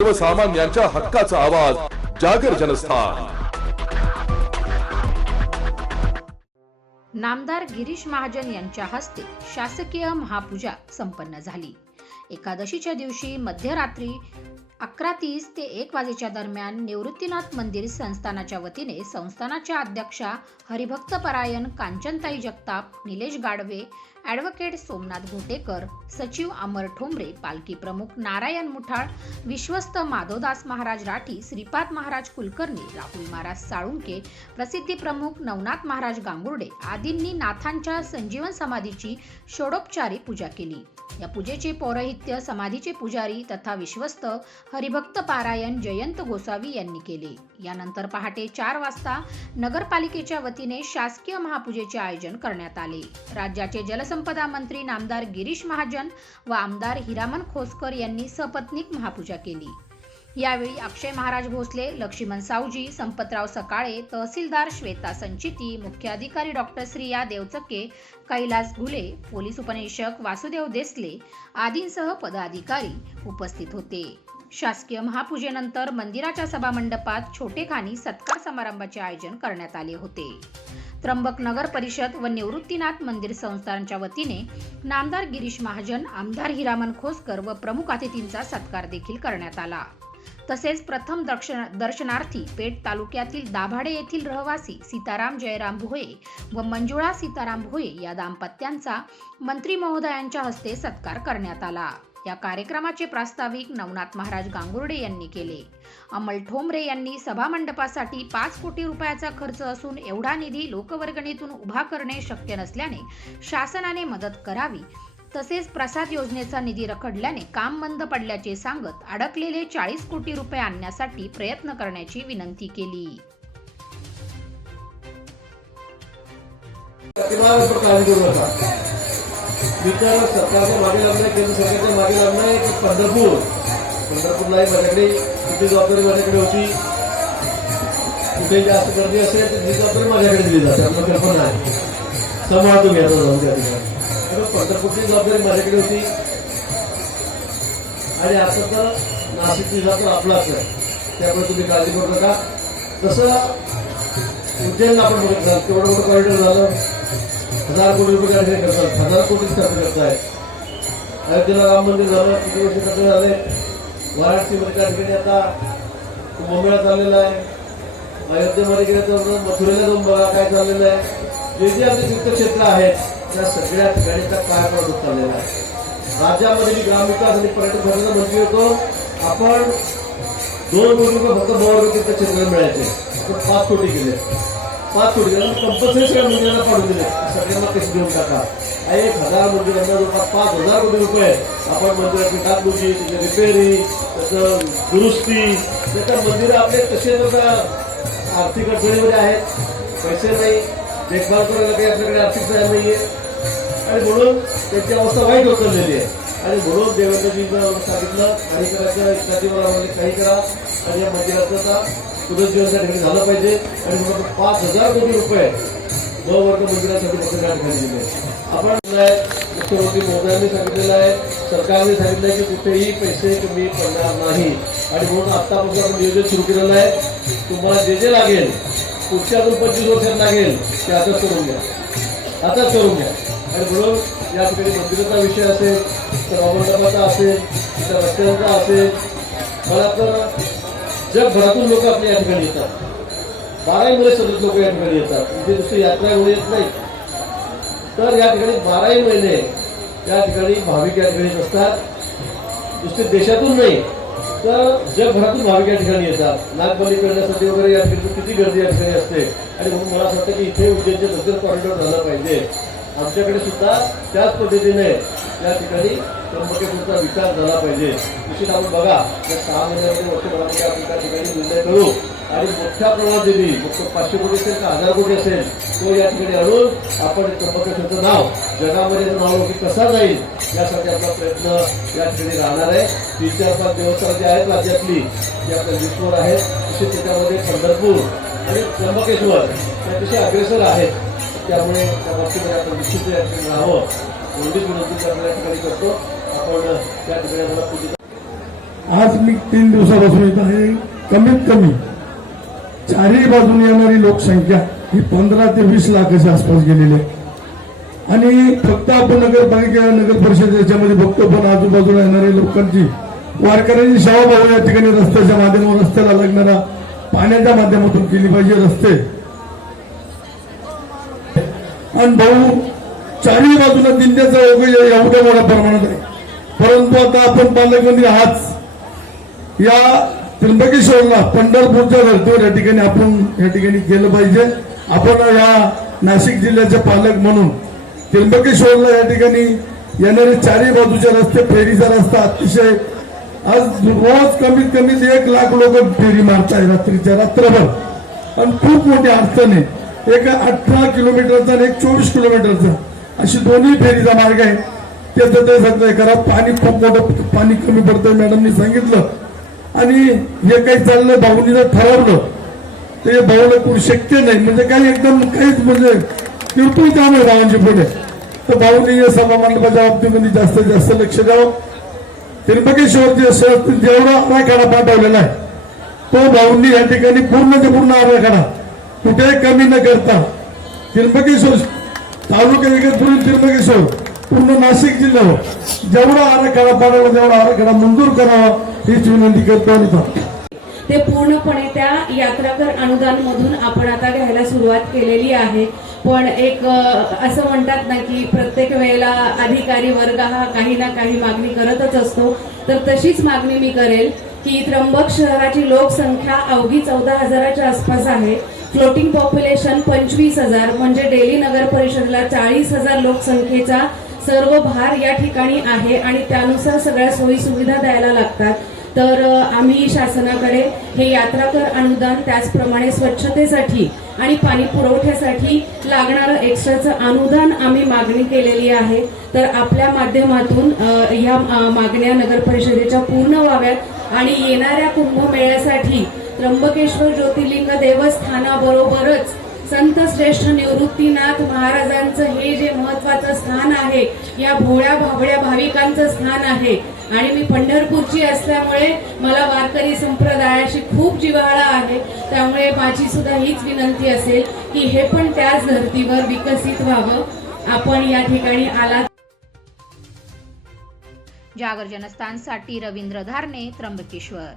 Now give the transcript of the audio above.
सर्वसामान्यांच्या हक्काचा आवाज जागर जनस्थान। नामदार गिरीश महाजन यांच्या हस्ते शासकीय महापूजा संपन्न झाली। एकादशीच्या दिवशी मध्यरात्री 11:30 ते 1 वाजेच्या दरम्यान निवृत्तीनाथ मंदिर संस्थानाच्या वतीने संस्थानाच्या अध्यक्षा हरिभक्त परायण कांचनताई जगताप, निलेश गाडवे, ॲडव्होकेट सोमनाथ घोटेकर, सचिव अमर ठोंबरे, पालखी प्रमुख नारायण मुठाळ, विश्वस्त माधवदास महाराज राठी, श्रीपाद महाराज कुलकर्णी, राहुल महाराज साळुंके, प्रसिद्धी प्रमुख नवनाथ महाराज गांगुर्डे आदींनी नाथांच्या संजीवन समाधीची षोडोपचारी पूजा केली। या पूजेचे पौरोहित्य समाधीचे पुजारी तथा विश्वस्त हरिभक्त पारायण जयंत गोसावी यांनी केले। यानंतर पहाटे 4 वाजता नगरपालिकेच्या वतीने शासकीय महापूजेचे आयोजन करण्यात आले। राज्याचे जलसंपदा मंत्री नामदार गिरीश महाजन व आमदार हिरामन खोसकर यांनी सपत्नीक महापूजा केली। यावेळी अक्षय महाराज भोसले, लक्ष्मण सावजी, संपतराव सकाळे, तहसीलदार श्वेता संचिती, मुख्य अधिकारी डॉक्टर श्रिया देवचके, कैलास घुले, पोलीस उपनिरीक्षक वासुदेव देसले आदींसह पदाधिकारी उपस्थित होते। शासकीय महापूजेनंतर मंदिराच्या सभामंडपात छोटेखानी सत्कार समारंभाचे आयोजन करण्यात आले होते। त्र्यंबक नगर परिषद व निवृत्तीनाथ मंदिर संस्थानच्या वतीने नामदार गिरीश महाजन, आमदार हिरामन खोसकर व प्रमुख अतिथींचा सत्कार देखील करण्यात आला। तसेच प्रथम दर्शनार्थी पेठ तालुक्यातील दाभाडे येथील रहिवासी सीताराम जयराम भोये व मंजुळा सीताराम भोये या दाम्पत्यांचा मंत्री महोदयांच्या हस्ते सत्कार करण्यात आला। या कार्यक्रमाचे प्रास्ताविक नवनाथ महाराज गांगुर्डे यांनी केले। अमल ठोंबरे यांनी सभा मंडपासाठी 5 कोटी रुपयाचा खर्च असून एवढा निधी लोकवर्गणीतून उभा करणे शक्य नसल्याने शासनाने मदत करावी, तसेच प्रसाद योजनेचा निधी रखडल्याने काम बंद पडल्याचे सांगत अडकलेले 40 कोटी रुपये आणण्यासाठी प्रयत्न करण्याची विनंती केली। सरकारच्या मागे लागणार, केंद्र सरकारच्या मागे लागणार की पंढरपूरला माझ्याकडे कुठे जबाबदारी माझ्याकडे होती, कुठे जास्त गर्दी असेल तर ही जबाबदारी माझ्याकडे दिली जाते, आपल्याला कल्पना आहे, सांभाळतो घ्यायचा जाऊन त्या ठिकाणी। पंढरपूरची जबाबदारी माझ्याकडे होती आणि आता तर नाशिकची जातो आपलाच आहे, त्यामुळे तुम्ही काळजी करू नका। तसं उज्जैनला आपण बघितलं, तेवढं मोठं कॉरिडॉर झालं, 1000 कोटी रुपये काय करतात, 1000 कोटी खर्च करतायत। अयोध्येला राम मंदिर झालं, किती वर्ष खर्च झाले, वाराणसीमध्ये त्या ठिकाणी आता कुंभमेळा चाललेला आहे, अयोध्येमध्ये गेलं तर मथुरेला जाऊन बघा काय चाललेलं आहे। जे आपले तीर्थक्षेत्र आहेत त्या सगळ्या ठिकाणी कायम होत चाललेला आहे। राज्यामध्ये ग्रामविकास आणि पर्यटन खात्याचा मंत्री होतो, आपण 2 कोटी रुपये फक्त बरोबर तीर्थक्षेत्राला मिळायचे, तर 5 कोटी केले, 5 कोटी केले कंपल्सरी सगळ्या मंदिरांना पाडून दिले, सगळ्यांना पैसे देऊन टाका। 1000 मंदिरांना जवळपास 5000 कोटी रुपये आपण मंदिराची डागडुजी, त्याची रिपेरी, त्याचं दुरुस्ती, त्याच्या मंदिरं आपले कसे आर्थिक अडचणीमध्ये आहेत, पैसे नाही, देखभाल करायला काही आपल्याकडे आर्थिक सहाय्य नाहीये आणि म्हणून त्याची अवस्था वाईट होत चाललेली आहे। आणि म्हणून देवेंद्रजींना सांगितलं काही करायचं, एखादी मला काही करा आणि या मंदिराचं पुनर्जीवनाच्या ठिकाणी झालं पाहिजे आणि म्हणून 5000 कोटी रुपये वर्ग मंदिरासाठी फक्त त्या ठिकाणी दिले। आपण मुख्यमंत्री महोदयांनी सांगितलेलं आहे, सरकारने सांगितलंय की कुठेही पैसे कमी पडणार नाही आणि म्हणून आतापासून आपण नियोजन सुरू केलेलं आहे। तुम्हाला जे लागेल, पुढच्या 25 वर्षात लागेल ते आताच करून घ्या, आताच करून घ्या। आणि म्हणून या ठिकाणी मंदिराचा विषय असेल, सभामंडपाचा असेल, त्या रस्त्यांचा असेल, मला तर जगभरातून लोक आपल्या या ठिकाणी येतात, 12 महिने सतत लोक या ठिकाणी येतात, म्हणजे दुसरी यात्रा होऊन येत नाही, तर या ठिकाणी 12 महिने या ठिकाणी भाविक या ठिकाणी असतात, दुसऱ्या देशातून नाही तर जगभरातून भाविक या ठिकाणी येतात, नागबली करण्यासाठी वगैरे या ठिकाणी किती गर्दी या ठिकाणी असते। आणि म्हणून मला असं वाटतं की इथे उज्जैनचे नंतर कॉरिडॉर झालं पाहिजे, आमच्याकडे सुद्धा त्याच पद्धतीने या ठिकाणी त्र्यंबकेश्वरचा विकास झाला पाहिजे। निश्चित आपण बघा या 6 महिन्यामध्ये वर्षभरामध्ये आपण त्या ठिकाणी निर्णय करू आणि मोठ्या प्रमाणात निधी, फक्त 500 कोटी असेल का 1000 कोटी असेल, तो या ठिकाणी आणून आपण त्र्यंबकेश्वरचं नाव जगामध्ये नाव कसा जाईल यासाठी आपला प्रयत्न या ठिकाणी राहणार आहे। 3-4-5 देवस्थानं जे आहेत राज्यातली जी आपल्या लिस्टवर आहेत, निश्चित त्याच्यामध्ये पंढरपूर आणि त्र्यंबकेश्वर त्यापेक्षी अग्रेसर आहेत, त्यामुळे त्या बाबतीमध्ये आपण निश्चित या ठिकाणी राहावं एवढीच विनंती आपल्या ठिकाणी करतो। आपण त्या ठिकाणी आज मी 3 दिवसापासून येत आहे. कमीत कमी चारही बाजूने येणारी लोकसंख्या ही 15 ते 20 लाखाच्या आसपास गेलेली आहे. आणि फक्त आपण नगरपालिका नगर परिषद याच्यामध्ये बघतो, पण आजूबाजूला येणाऱ्या लोकांची वारकऱ्यांची सेवाभाव या ठिकाणी रस्त्याच्या माध्यमातून रस्त्याला लागणारा पाण्याच्या माध्यमातून केली पाहिजे रस्ते. आणि भाऊ चारही बाजूला दिंड्याचा एवढ्या मोठ्या प्रमाणात आहे. परंतु आता आपण पालकमंत्री हाच या त्र्यंबकेश्वरला पंढरपूरच्या धर्तीवर या ठिकाणी आपण या ठिकाणी केलं पाहिजे. आपण या नाशिक जिल्ह्याचे पालक म्हणून त्र्यंबकेश्वरला या ठिकाणी येणारे चारही बाजूचे रस्ते, फेरीचा रस्ता अतिशय आज रोज कमीत कमी 1 लाख लोक फेरी मारताय रात्रीच्या रात्रभर. आणि खूप मोठी अडचण आहे. एक 18 किलोमीटरचा आणि एक 24 किलोमीटरचा अशी दोन्ही फेरीचा मार्ग आहे. त्याचं ते सगळं करा. पाणी खूप मोठं पाणी कमी पडतंय मॅडमनी सांगितलं. आणि हे काही चाललंय भाऊनी जर ठरवलं तर हे भाऊला कोण शक्य नाही, म्हणजे काही एकदम काहीच म्हणजे किरकोळ काम आहे भावांच्या पुढे. तर भाऊनी या सभा मंडपाच्या बाबतीमध्ये जास्तीत जास्त लक्ष द्यावं. त्र्यंबकेश्वर जेवढा आराखडा पाठवलेला आहे तो भाऊंनी या ठिकाणी पूर्णचे पूर्ण आराखडा कुठेही कमी न करता त्र्यंबकेश्वर तालुका इगतपुरी त्र्यंबकेश्वर पूर्ण नाशिक जिल्ह्यावर जेवढा आराखडा पाठवला तेवढा आराखडा मंजूर करावा हीच विनंती करतो. ते पूर्णपणे त्या यात्राकर अनुदान मधून आपण आता घ्यायला सुरुवात केलेली आहे. पण एक असं म्हणतात ना की प्रत्येक वेळेला अधिकारी वर्ग हा काही ना काही मागणी करतच असतो. तर तशीच मागणी मी करेल की त्र्यंबक शहराची लोकसंख्या अवघी 14,000च्या आसपास आहे. फ्लोटिंग पॉप्युलेशन 25,000, म्हणजे डेली नगर परिषदेला 40,000 लोकसंख्येचा सर्व भार या ठिकाणी आहे आणि त्यानुसार सगळ्या सोयी सुविधा द्यायला लागतात. तर आम्ही शासनाकडे हे यात्राकर अनुदान, त्याचप्रमाणे स्वच्छतेसाठी आणि पाणी पुरवठ्यासाठी लागणारं एक्स्ट्राचं अनुदान आम्ही मागणी केलेली आहे. तर आपल्या माध्यमातून ह्या मागण्या नगर परिषदेच्या पूर्ण व्हाव्यात आणि येणाऱ्या कुंभमेळ्यासाठी त्र्यंबकेश्वर ज्योतिर्लिंग देवस्थानाबरोबरच संत श्रेष्ठ निवृत्तीनाथ महाराजांचं हे जे महत्वाचं स्थान आहे, या भोळ्या भाबड्या भाविकांचं स्थान आहे. आणि मी पंढरपूरची असल्यामुळे मला वारकरी संप्रदायाशी खूप जिव्हाळा आहे. त्यामुळे माझी सुद्धा हीच विनंती असेल की हे पण त्याच धर्तीवर विकसित व्हावं. आपण या ठिकाणी आलात. जागर जनस्थानसाठी रवींद्र धारणे, त्र्यंबकेश्वर.